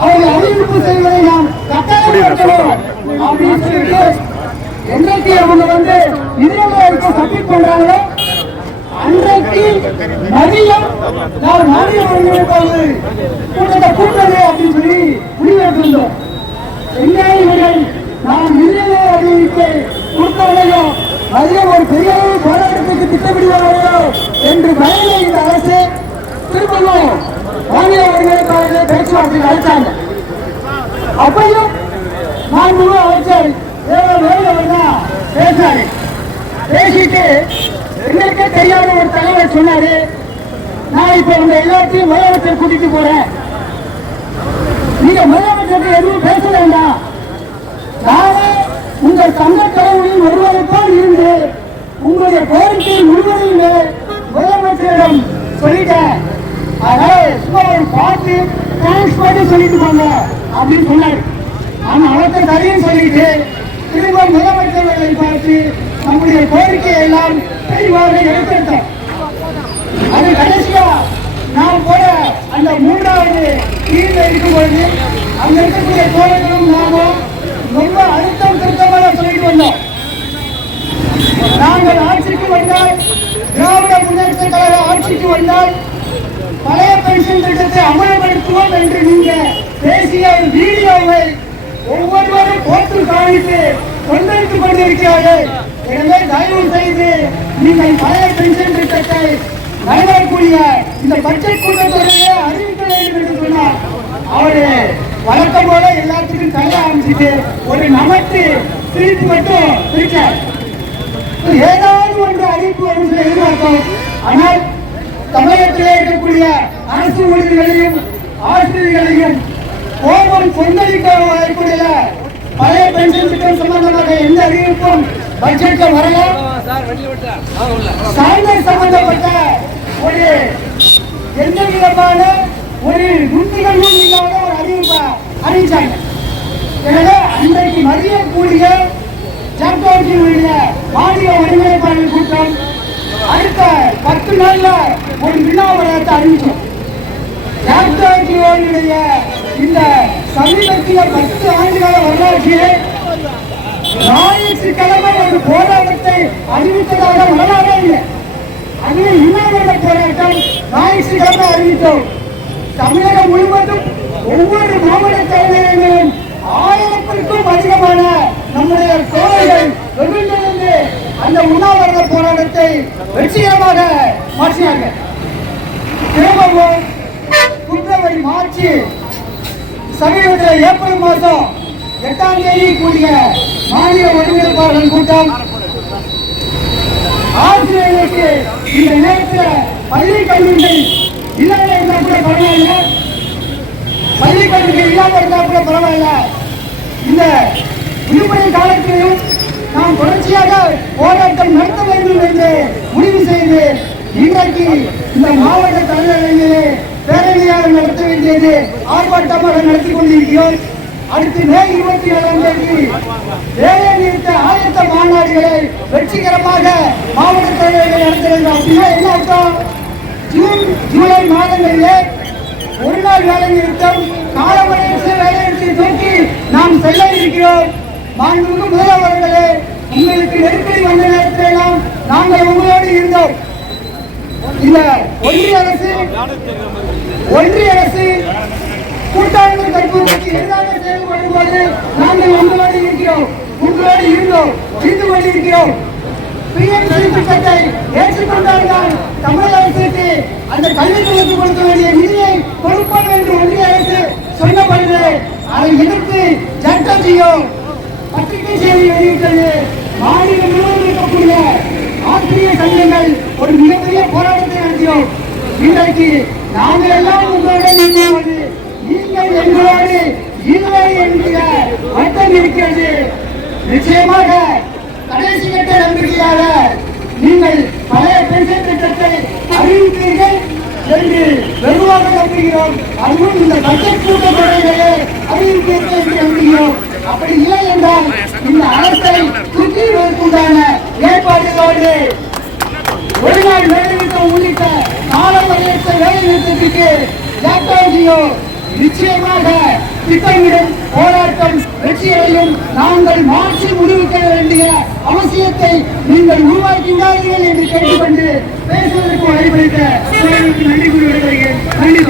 அறிவிப்பு அறிவிப்பு செய்வதை நாம் கட்டாயப்படுத்தணும் அப்படின்னு சொல்லிட்டு அவங்க வந்து இருக்க சப்மிட் பண்றாங்களோ அன்றைக்கு மதியம் நான் மாநில ஒருங்கிணைப்பாளர் கூட்டத்தை அப்படின்னு சொல்லி முடிவெடுத்திருந்தோம் என்ன இவர்கள் நாம் இருநிலை அறிவிப்பை போராட்டத்துக்கு திட்டமிடுவார்களோ என்று பயனை இந்த அரசு திரும்பவும் மாநில ஒருங்கிணைப்பாளர்களை பேச்சுவார்த்தை அழைத்தாங்க. அப்பையும் நான் அமைச்சர் பேசினாரு. பேசிட்டு எங்களுக்கே தெரியாத ஒரு தலைவர் சொன்னாரு நான் இப்ப உங்க எல்லாத்தையும் முதலமைச்சர் கூட்டிட்டு போறேன். நீங்க முதலமைச்சர் எதுவும் பேச வேண்டாம். நானே உங்கள் தங்க கடவுளில் ஒருவரை போல் இருந்து உங்களுடைய கோரிக்கை முழுவதையுமே முதலமைச்சரிடம் சொல்லிட்டேன். அதனால சும்மா பார்த்து தேங்க்ஸ் மட்டும் சொல்லிட்டு போங்க. அப்படின்னு சொன்னாரு. ஆனா அவர்கிட்ட சரியும் சொல்லிட்டு திரும்ப முதலமைச்சர்களை பார்த்து நம்முடைய கோரிக்கையை எல்லாம் தெளிவாக அது கடைசியா நாம் போட அந்த மூன்றாவது கீழ இருக்கும்போது அங்க இருக்கக்கூடிய தோழர்களும் நாமும் ரொம்ப அழுத்தம் திருத்தமாக சொல்லிட்டு வந்தோம். நாங்கள் ஆட்சிக்கு வந்தால் திராவிட முன்னேற்ற கழக ஆட்சிக்கு வந்தால் பழைய பென்ஷன் திட்டத்தை அமல்படுத்துவோம் என்று நீங்க பேசிய வீடியோவை ஒவ்வொருவரும் போட்டு காணித்து கொண்டிருத்துக் கொண்டிருக்கிறார்கள். எனவே தயவு செய்து நீங்கள் பழைய பென்ஷன் திட்டத்தை நடைபெறக்கூடிய இந்த பட்ஜெட் கூட்டத்தொடரையே அறிவிக்க வேண்டும் என்று சொன்னார் அவரு வழக்கம் போல எல்லாத்துக்கும் தள்ள ஆரம்பிச்சுட்டு ஒரு நமக்கு சிரிப்பு மட்டும் சிரிச்சார் ஏதாவது ஒன்று அறிவிப்பு வரும் எதிர்பார்த்தோம். ஆனால் தமிழகத்திலே இருக்கக்கூடிய அரசு ஊழியர்களையும் ஆசிரியர்களையும் கோபம் கொந்தளிக்க வரக்கூடிய பழைய பென்ஷன் திட்டம் சம்பந்தமாக எந்த அறிவிப்பும் பட்ஜெட்ல வரல. சாய்ந்த சம்பந்தப்பட்ட ஒரு எந்த விதமான ஒரு நுண்ணிகளும் இல்லாத ஒரு அறிவிப்பை அறிவிச்சாங்க. எனவே அன்றைக்கு மதியக்கூடிய கூடிய உள்ள மாநில ஒருங்கிணைப்பாளர் கூட்டம் அடுத்த பத்து நாள்ல ஒரு விழாவிடத்தை அறிவிச்சோம் ஜாக்டோஜியோடைய இந்த சமீபத்திய பத்து ஆண்டுகால வரலாற்றிலே ஞாயிற்றுக்கிழமை ஒரு போராட்டத்தை அறிவித்ததாக வரலாறே இல்லை. அதுவே உண்ணாவிரத போராட்டம் ஞாயிற்றுக்கிழமை அறிவித்தோம். தமிழகம் முழுவதும் ஒவ்வொரு மாவட்ட தலைவர்களும் ஆயிரத்திற்கும் அதிகமான நம்முடைய தோழர்கள் வெகுண்டிருந்து அந்த உண்ணாவிரத போராட்டத்தை வெற்றிகரமாக மாற்றினார்கள். திரும்பவும் குற்றவை மார்ச் சமீபத்தில் ஏப்ரல் மாதம் எட்டாம் தேதி கூடிய மாநில ஒருங்கிணைப்பாளர்கள் கூட்டம் ஆசிரியர்களுக்கு இந்த நேரத்தில் பள்ளி கல்விகள் இல்லாத இருந்தால் கூட பரவாயில்ல. பள்ளி கல்விகள் இல்லாத இருந்தால் கூட பரவாயில்ல. இந்த விடுமுறை காலத்திலும் நாம் தொடர்ச்சியாக போராட்டம் நடத்த வேண்டும் என்று முடிவு செய்து இன்றைக்கு இந்த மாவட்ட தலைநகரிலே பேரணியாக நடத்த வேண்டியது ஆர்ப்பாட்டமாக நடத்தி கொண்டிருக்கிறோம். அடுத்து மே இருபத்தி ஏழாம் தேதி வேலை நிறுத்த ஆயத்த மாநாடுகளை வெற்றிகரமாக மாவட்ட தலைவர்கள் நடத்துகிறது அப்படின்னா என்ன அர்த்தம்? ஜூன் ஜூலை மாதங்களிலே ஒரு நாள் வேலை நிறுத்தம் காலவரையற்ற வேலை நிறுத்தத்தை நோக்கி நாம் செல்ல இருக்கிறோம். மாண்புமிகு முதல்வர்களே உங்களுக்கு நெருக்கடி வந்த நேரத்தில் நாங்கள் உங்களோடு இந்த ஒன்றிய அரசு ஒன்றிய அரசு கூட்டாண்மை கற்பதற்கு எதிராக செயல்படும் போது நாங்கள் உங்களோடு இருக்கிறோம். உங்களோடு இருந்தோம். இருந்து கொண்டிருக்கிறோம். பிஎம்சி திட்டத்தை ஏற்றுக்கொண்டால்தான் தமிழக அரசுக்கு அந்த கல்விகளுக்கு கொடுக்க வேண்டிய நிதியை கொடுப்போம் என்று ஒன்றிய அரசு சொல்லப்படுது அதை எதிர்த்து ஜட்டஜியோ பத்திரிகை செய்தி வெளியிட்டது மாநிலம் முழுவதும் இருக்கக்கூடிய ஆசிரியர் சங்கங்கள் ஒரு மிகப்பெரிய போராட்டத்தை நடத்தினோம் இன்றைக்கு நாங்கள் எல்லாம் உங்களுடன் இருந்தோம் நீங்கள் எங்களோடு இல்லை என்கிற வட்டம் இருக்கிறது. நிச்சயமாக கடைசி கட்ட நம்பிக்கையாக நீங்கள் பழைய பென்ஷன் திட்டத்தை அறிவித்தீர்கள் என்று வெகுவாக நம்புகிறோம். அதுவும் இந்த பட்ஜெட் கூட்டத்தொடரிலே அறிவிப்பீர்கள் என்று நம்புகிறோம். அப்படி இல்லை என்றால் இந்த அரசை தூக்கி வைக்குண்டான ஏற்பாடுகளோடு ஒரு நாள் வேலை வேலைநிறுத்தம் உள்ளிட்ட காலவரையற்ற வேலைநிறுத்தத்திற்கு ஜாக்டோஜியோ நிச்சயமாக திட்டமிடும் போராட்டம் வெற்றியடையும். நாங்கள் மாற்றி முடிவுக்க வேண்டிய அவசியத்தை நீங்கள் உருவாக்கினார்கள் என்று கேட்டுக்கொண்டு பேசுவதற்கு வாய்ப்பளித்த நன்றி கூறி விடுகிறேன் நன்றி